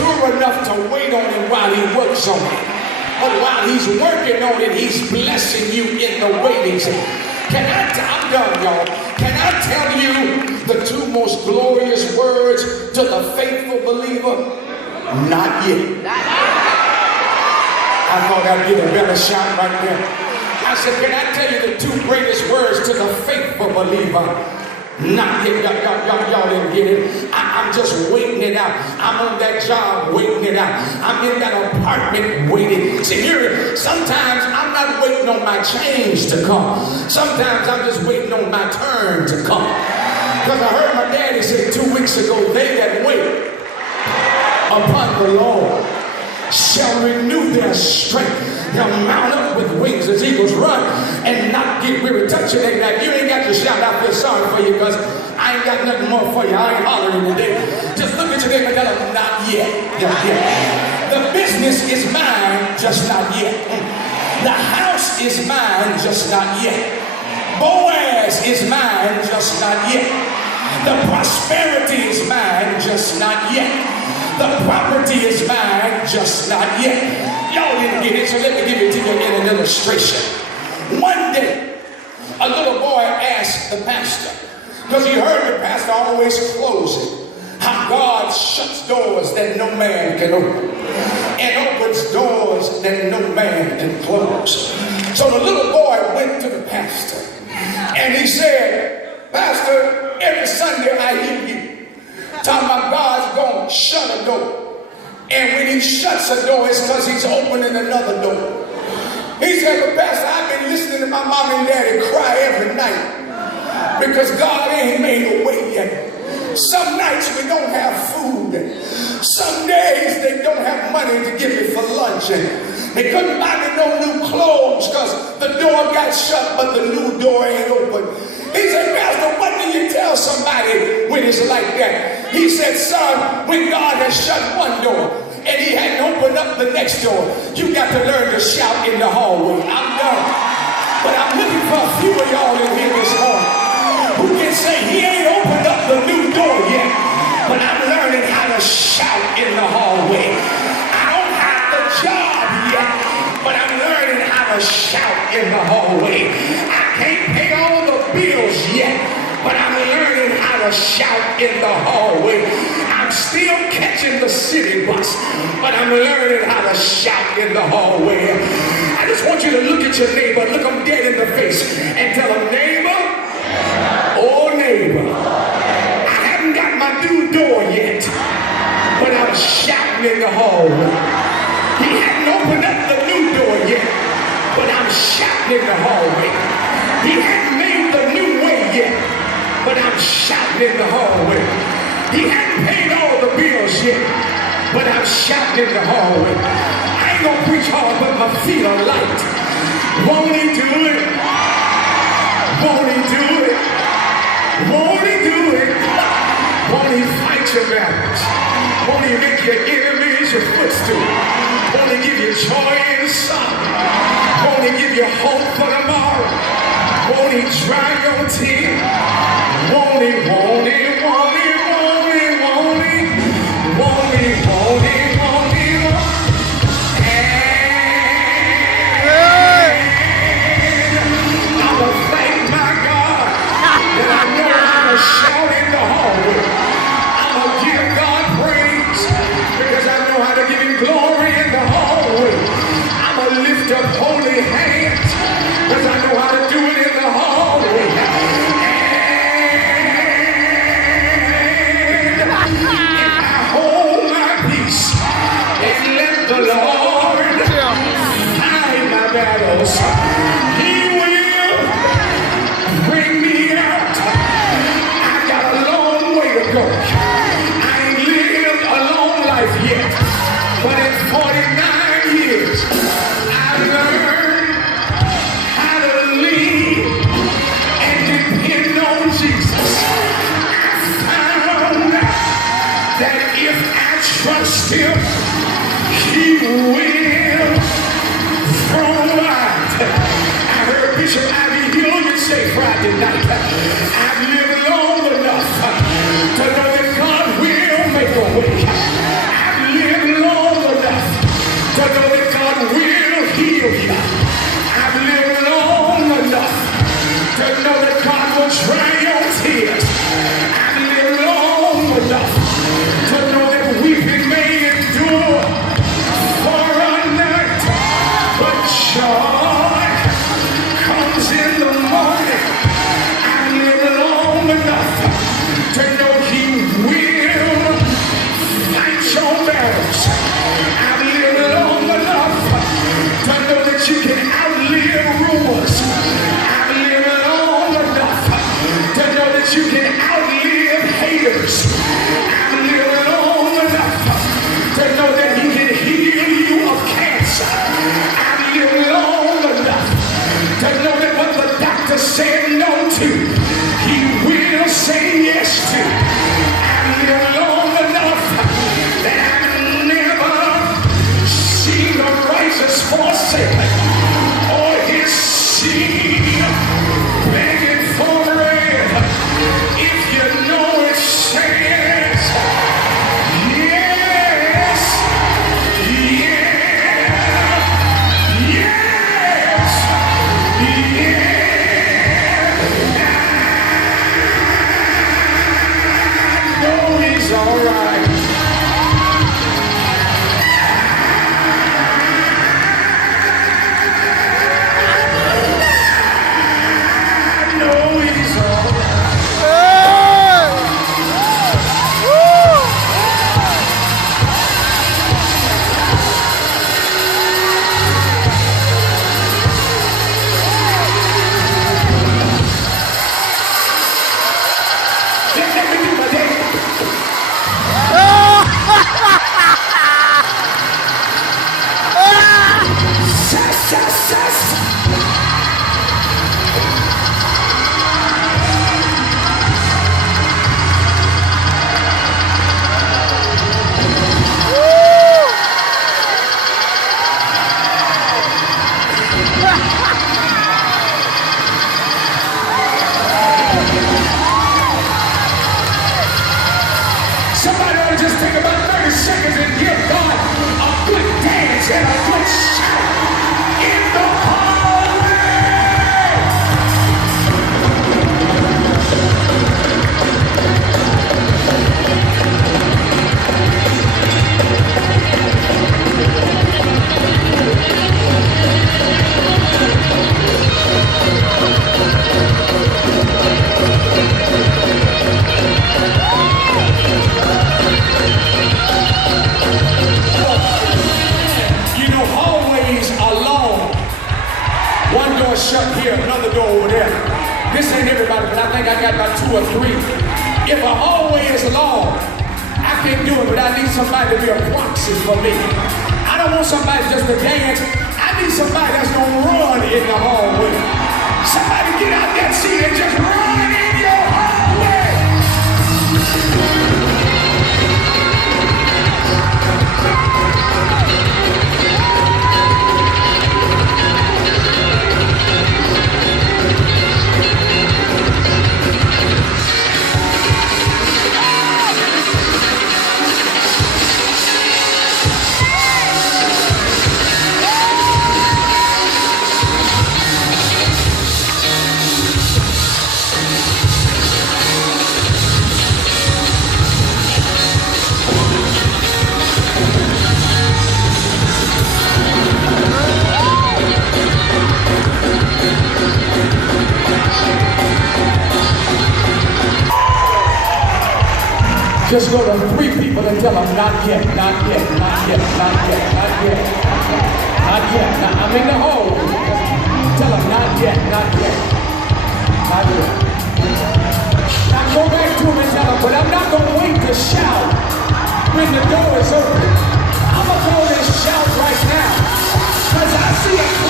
mature enough to wait on him while he works on it. But while he's working on it, he's blessing you in the waiting. I'm done, y'all. Can I tell you the two most glorious words to the faithful believer? Not yet. I thought I'd get a better shot right there. I said, can I tell you the two greatest words to the faithful believer? Not yet. Y'all didn't get it. I'm just waiting it out. I'm on that job waiting it out. I'm in that apartment waiting. See, here, sometimes I'm not waiting on my change to come. Sometimes I'm just waiting on my turn to come. Because I heard my daddy say 2 weeks ago, they that wait upon the Lord shall renew their strength. They'll mount up with wings as eagles, run and not get weary. Touch your neighbor. Now, you ain't got to shout out there sorry for you, because I ain't got nothing more for you. I ain't hollering today. Just look at your neighbor and tell them, not yet. Not yet. The business is mine, just not yet. The house is mine, just not yet. Boaz is mine, just not yet. The prosperity is mine, just not yet. The property is mine, just not yet. Y'all didn't get it, so let me give it to you in an illustration. One day, a little boy asked the pastor, because he heard the pastor always closing, how God shuts doors that no man can open and opens doors that no man can close. So the little boy went to the pastor and he said, Pastor, every Sunday I hear you talking about God's going to shut a door. And when he shuts a door, it's because he's opening another door. He said, but Pastor, I've been listening to my mom and daddy cry every night because God ain't made a way yet. Some nights we don't have food. Some days they don't have money to give me for lunch. And they couldn't buy me no new clothes because the door got shut, but the new door ain't open. He said, Pastor, what do you tell somebody when it's like that? He said, son, when God has shut one door and he hadn't opened up the next door, you got to learn to shout in the hallway. I'm done. But I'm looking for a few of y'all in here this morning who can say he ain't opened up the new door yet, but I'm learning how to shout in the hallway. I don't have the job yet, but I'm learning how to shout in the hallway. I can't pay all the bills yet, but I'm learning how to shout in the hallway. I'm still catching the city bus, but I'm learning how to shout in the hallway. I just want you to look at your neighbor, look them dead in the face, and tell them, neighbor, oh neighbor, I haven't got my new door yet, but I'm shouting in the hallway. He hadn't opened up the new door yet, but I'm shouting in the hallway. He hadn't made the new way yet, but I'm shouting in the hallway. He hadn't paid all the bills yet, but I'm shouting in the hallway. I ain't gonna preach hard, but my feet are light. Won't he do it? Won't he do it? Won't he do it? Won't he fight your battles? Won't he make your enemies your footstool? Won't he give you joy in sorrow? Won't he give you hope for tomorrow? Won't he dry your tears? Won't he, won't he, won't he, won't he, won't he, won't he, won't he, won't he, and I'ma thank my God that I know how to shout in the hallway. I'ma give God praise because I know how to give him glory in the hallway. I'ma lift up holy hands because I know how to do it in the hallway. And if I hold my peace and let the Lord fight my battles, he will bring me out. I've got a long way to go. I ain't lived a long life yet, but in 49 years, I've learned how to lean and depend on Jesus. I found that if I trust him, he will provide. I heard Bishop Ivy Hilliard say Friday night, I've lived long enough to know that God will make a way. I've lived I've lived long enough to know that you can outlive rumors. I've lived long enough to know that you can outlive haters. I've lived long enough to know that he can heal you of cancer. I've lived long enough to know that what the doctor said no to, he will say yes to. I've lived long enough that I've never seen the righteous forsaken or his seed begging for bread. If you know it, say yes. Yes. Yeah. Yes. Yeah. I know he's all right. Somebody ought to just take about 30 seconds and give God a good dance and a good shout in the hallway. You know, hallways are long. One door shut here, another door over there. This ain't everybody, but I think I got about 2 or 3. If a hallway is long, I can't do it, but I need somebody to be a proxy for me. I don't want somebody just to dance. I need somebody that's gonna run in the hallway. Somebody get out that seat and just run in your hallway. Just go to 3 people and tell them, not yet, not yet, not yet, not yet, not yet, not yet. I'm in the hole. Tell them, not yet, not yet, not yet. Now go back to them and tell them, but I'm not going to wait to shout when the door is open. I'm going to go and shout right now, because I see a